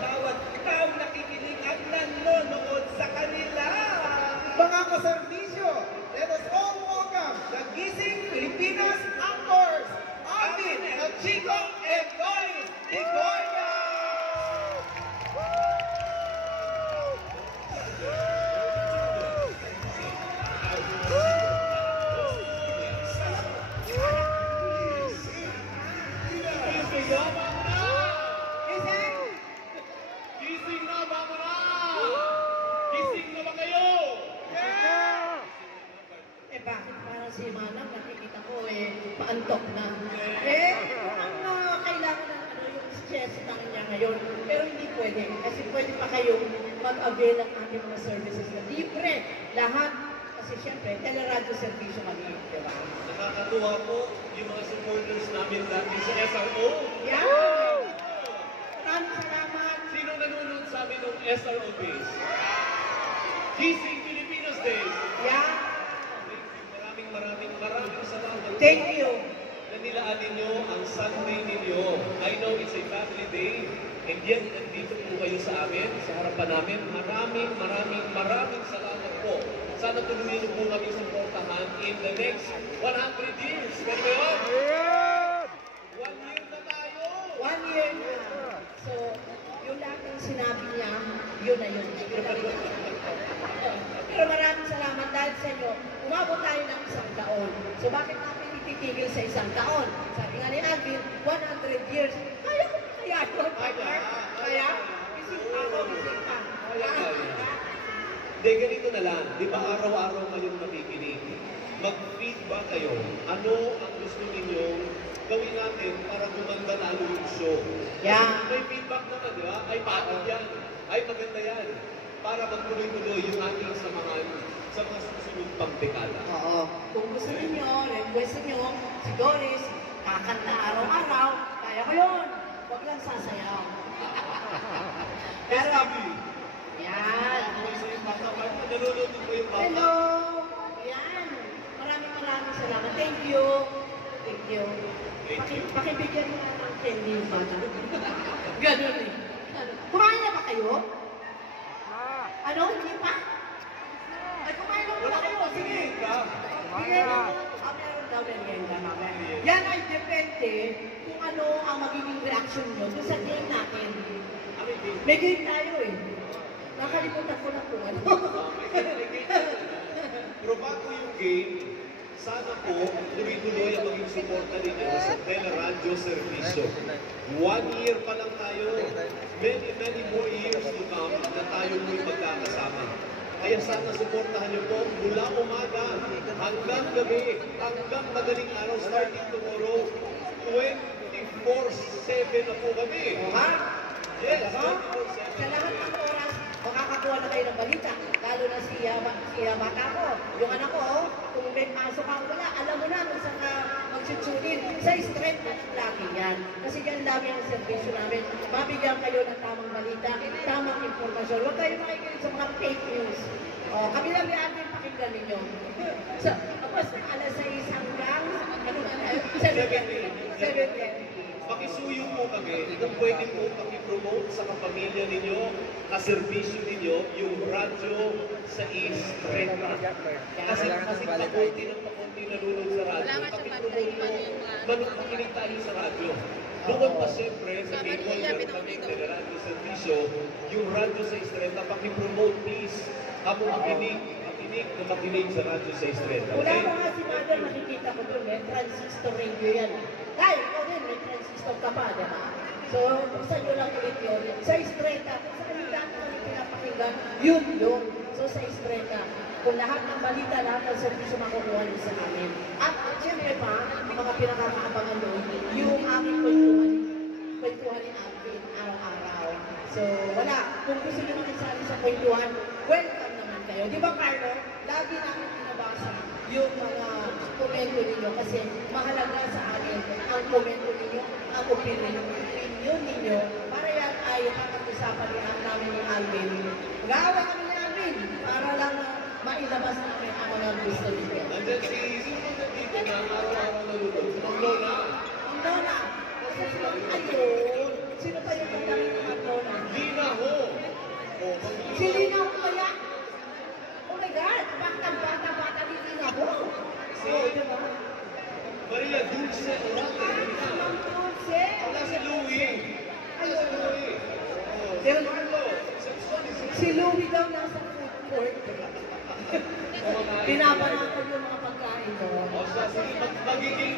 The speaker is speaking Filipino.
tawad, ikaw nakikinig at nanonood sa kanila. Mga kasarbi, si Manang nakikita ko eh paantok na. Eh, ang uh, kailangan ng ano yung stress lang niya ngayon. Pero hindi pwede kasi pwede pa kayong mag-avail ng ating mga services na libre. Lahat kasi syempre, teleradyo service kami, di ba? Nakakatuwa po yung mga supporters namin dati sa SRO. Yan! Maraming salamat! Sino nanonood sa amin ng SRO Days? Gising Filipinos Days. Yan! Maraming maraming maraming salamat po Thank you! na nilaan ninyo ang Sunday ninyo. I know it's a family day, and yet nandito po kayo sa amin, sa harapan namin. Maraming, maraming, maraming salamat po. Sana tuloy niyo po kami suportahan in the next 100 years. Pero yun, one year na tayo. One year na. So, yung lahat ng sinabi niya, yun na yun. Pero maraming salamat dahil sa inyo. Umabot tayo ng isang taon. So, bakit natin ititigil sa isang taon? Sabi nga ni Alvin, 100 years. Kaya ko kaya yun, partner? Kaya, isip pa ako, pa. Kaya, kaya. Hindi, ganito na lang. Di ba araw-araw kayong nakikinig? Mag-feedback kayo. Ano ang gusto ninyong gawin natin para gumanda lalo yung show? Yeah. May feedback naman, di ba? Ay, pangit yan. Ay, maganda yan. Para magtuloy-tuloy yung ating samahan sa mga susunod pang dekada. Oo. Kung gusto niyo, request niyo, si Doris, kakanta araw-araw, kaya ko yun. Huwag lang sasayaw. Pero, Yan. Hello! Yan. Maraming maraming salamat. Thank you. Thank you. Thank Paki, you. pakibigyan mo nga ng candy yung bata. Ganun eh. Kumain na ba kayo? Ano? Hindi pa? Ay, kumain na Wala ba kayo kayo? Sige. pasinig ka. Yan ay depende kung ano ang magiging reaction nyo sa game natin. May game tayo eh. Nakalimutan ko na kung ano. Pero bago yung game, sana po tuloy-tuloy ang maging suporta ninyo sa Teleradyo Servicio. One year pa lang tayo. Many, many more years to come na tayo mo'y magkakasama. Kaya sana suportahan niyo po mula umaga hanggang gabi, hanggang madaling araw starting tomorrow. 24-7 na po kami. Ha? Yes, Diba? 24/7. Sa lahat ng oras, makakakuha na kayo ng balita. Lalo na si, uh, si uh, ko. Yung anak ko, oh, kung may pasok ka wala, alam mo na kung saan ka magsusunin. Sa strength na ng lagi yan. Kasi yan dami ang servisyo namin. Mabigyan kayo ng tamang balita, tamang impormasyon. Huwag kayo makikinig sa mga fake news. Oh, kami lang yan din pakinggan ninyo. So, tapos alas 6 hanggang ano, 7.30. 7.30. Pakisuyo po kami na pwede po pakipromote sa kapamilya ninyo, kaservisyo ninyo, yung radyo sa East Trend. Kasi kasi pakunti ng pakunti nanonood sa radyo, pakipromote po, pakinig tayo sa radyo. Doon pa siyempre sa cable, meron kami mo. teleradyo servisyo, yung radyo sa na pakipromote please. Kamo makinig, makinig na makinig sa radyo sa East Trend. Wala Okay? ko nga si Mother, nakikita ko doon, may transistor radio yan. Ay, ikaw din, may transistor ka pa, di ba? So, buksan nyo lang ulit yun. Sa Estrella, kung saan yung dati kami pinapakinggan, yun yun. So, sa Estrella, kung lahat ng balita, lahat ng servisyo makukuha nyo sa amin. At, siyempre pa, ang mga pinakakaabangan doon, yung aming kwentuhan, kwentuhan ni Alvin, araw-araw. So, wala. Kung gusto nyo makisali sa kwentuhan, welcome naman kayo. Di ba, Carlo? Lagi namin pinabasa yung mga komento ninyo kasi mahalaga sa amin ang komento ninyo, ang opinion, opinion ninyo para yan ay pag-usapan ni namin ni Alvin. Gawa kami ni Alvin para lang uh, mailabas namin ang mga gusto ninyo. Nandiyan si sino nandito na araw-araw nanonood? Si Ma'am Lola. Ang Donna, ayun, sino pa yung katarin ng Donna? Lina ho. Oh, Si Lina ko kaya? Oh my God! Bata-bata, bata din ako. Si Oo, di ba? Maria Dulce. Wala si Louie. Wala si Louie. Daw nasa food court. Pinapanakon yung mga pagkain doon. O siya, sige, mag- magiging